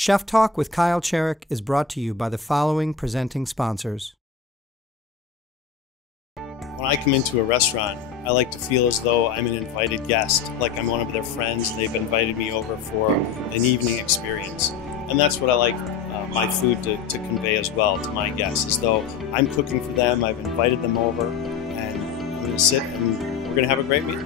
Chef Talk with Kyle Cherek is brought to you by the following presenting sponsors. When I come into a restaurant, I like to feel as though I'm an invited guest, like I'm one of their friends and they've invited me over for an evening experience. And that's what I like my food to convey as well to my guests, as though I'm cooking for them, I've invited them over, and I'm going to sit and we're going to have a great meal.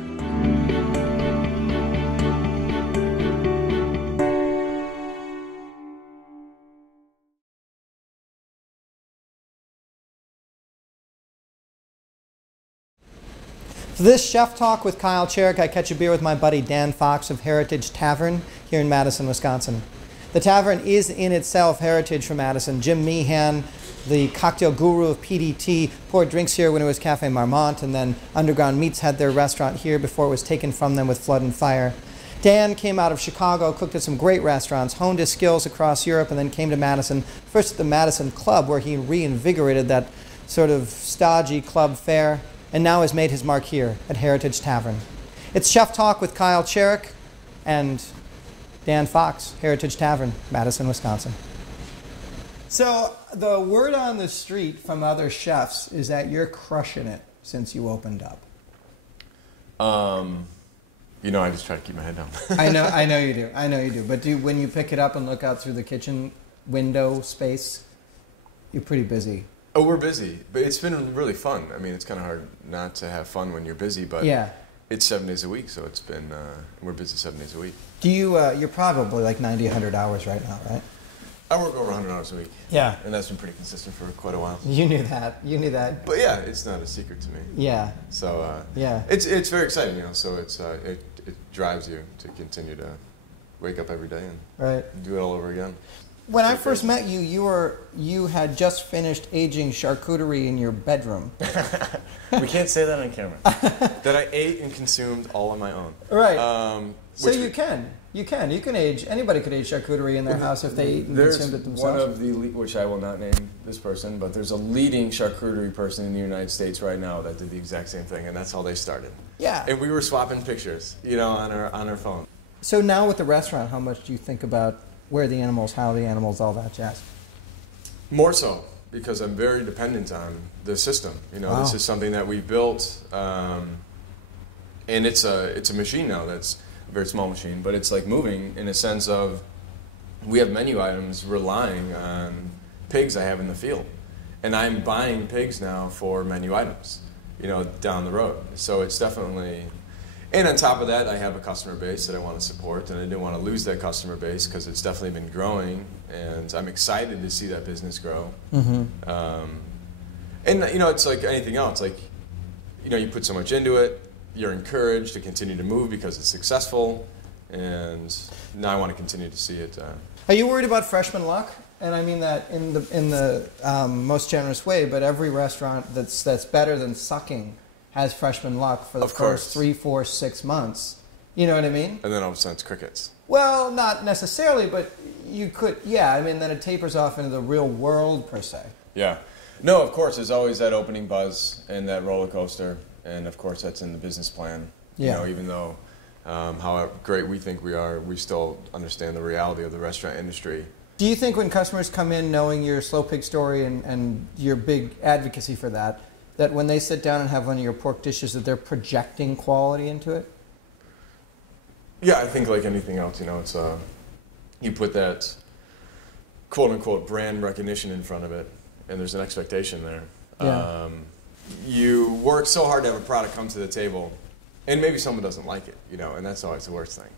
For this Chef Talk with Kyle Cherek, I catch a beer with my buddy Dan Fox of Heritage Tavern here in Madison, Wisconsin. The tavern is in itself heritage for Madison. Jim Meehan, the cocktail guru of PDT, poured drinks here when it was Cafe Marmont, and then Underground Meats had their restaurant here before it was taken from them with flood and fire. Dan came out of Chicago, cooked at some great restaurants, honed his skills across Europe, and then came to Madison, first at the Madison Club, where he reinvigorated that sort of stodgy club fare, and now has made his mark here at Heritage Tavern. It's Chef Talk with Kyle Cherek and Dan Fox, Heritage Tavern, Madison, Wisconsin. So the word on the street from other chefs is that you're crushing it since you opened up. You know, I just try to keep my head down. I know you do. But when you pick it up and look out through the kitchen window space, you're pretty busy. Oh, we're busy, but it's been really fun. I mean, it's kind of hard not to have fun when you're busy, but yeah. It's 7 days a week, so it's been, we're busy 7 days a week. Do you, you're probably like 90, 100 hours right now, right? I work over 100 hours a week. Yeah. And that's been pretty consistent for quite a while. You knew that. But yeah, it's not a secret to me. Yeah. So, yeah. It's very exciting, you know, so it drives you to continue to wake up every day and do it all over again. When I first met you, you had just finished aging charcuterie in your bedroom. We can't say that on camera. That I ate and consumed all on my own. Right. So you can age. Anybody could age charcuterie in their house if they eat and consumed it themselves. One of the, which I will not name this person, but there's a leading charcuterie person in the United States right now that did the exact same thing, and that's how they started. Yeah. And we were swapping pictures, you know, on our phone. So now with the restaurant, how much do you think about where the animals, how the animals, all that jazz? More so, because I'm very dependent on the system. You know, This is something that we built, and it's a machine now that's a very small machine, but it's like moving in a sense of we have menu items relying on pigs I have in the field. And I'm buying pigs now for menu items, you know, down the road. So it's definitely... And on top of that, I have a customer base that I want to support, and I didn't want to lose that customer base because it's definitely been growing, and I'm excited to see that business grow. Mm-hmm. And, you know, it's like anything else. Like, you know, you put so much into it, you're encouraged to continue to move because it's successful, and now I want to continue to see it. Are you worried about freshman luck? And I mean that in the most generous way, but every restaurant that's better than sucking has freshman luck for the first 3, 4, 6 months. You know what I mean? And then all of a sudden it's crickets. Well, not necessarily, but you could, yeah. I mean, then it tapers off into the real world, per se. Yeah. No, of course, there's always that opening buzz and that roller coaster, and of course that's in the business plan. Yeah. You know, even though how great we think we are, we still understand the reality of the restaurant industry. Do you think when customers come in knowing your Slow Pig story and your big advocacy for that, that when they sit down and have one of your pork dishes, that they're projecting quality into it? Yeah, I think like anything else, you know, it's you put that quote-unquote brand recognition in front of it, and there's an expectation there. Yeah. You work so hard to have a product come to the table, and maybe someone doesn't like it, you know, and that's always the worst thing.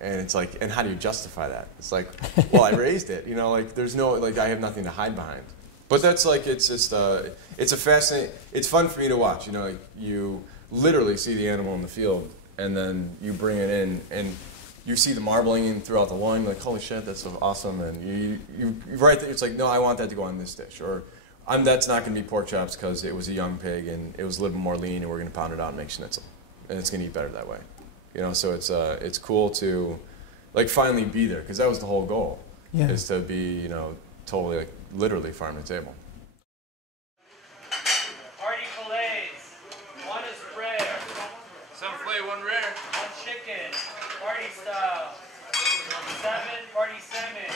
And it's like, and how do you justify that? It's like, well, I raised it, you know, like there's no, like I have nothing to hide behind. But that's like, it's just, it's a fascinating, it's fun for me to watch, you know, like you literally see the animal in the field and then you bring it in and you see the marbling throughout the loin, like, holy shit, that's so awesome. And you right there, it's like, no, I want that to go on this dish. Or that's not going to be pork chops because it was a young pig and it was a little more lean and we're going to pound it out and make schnitzel. And it's going to eat better that way. You know, so it's cool to like finally be there because that was the whole goal, is to be, you know, totally like literally farm to table. Party fillets. One is rare. Some filet, one rare. One chicken. Party style. 7 party salmon.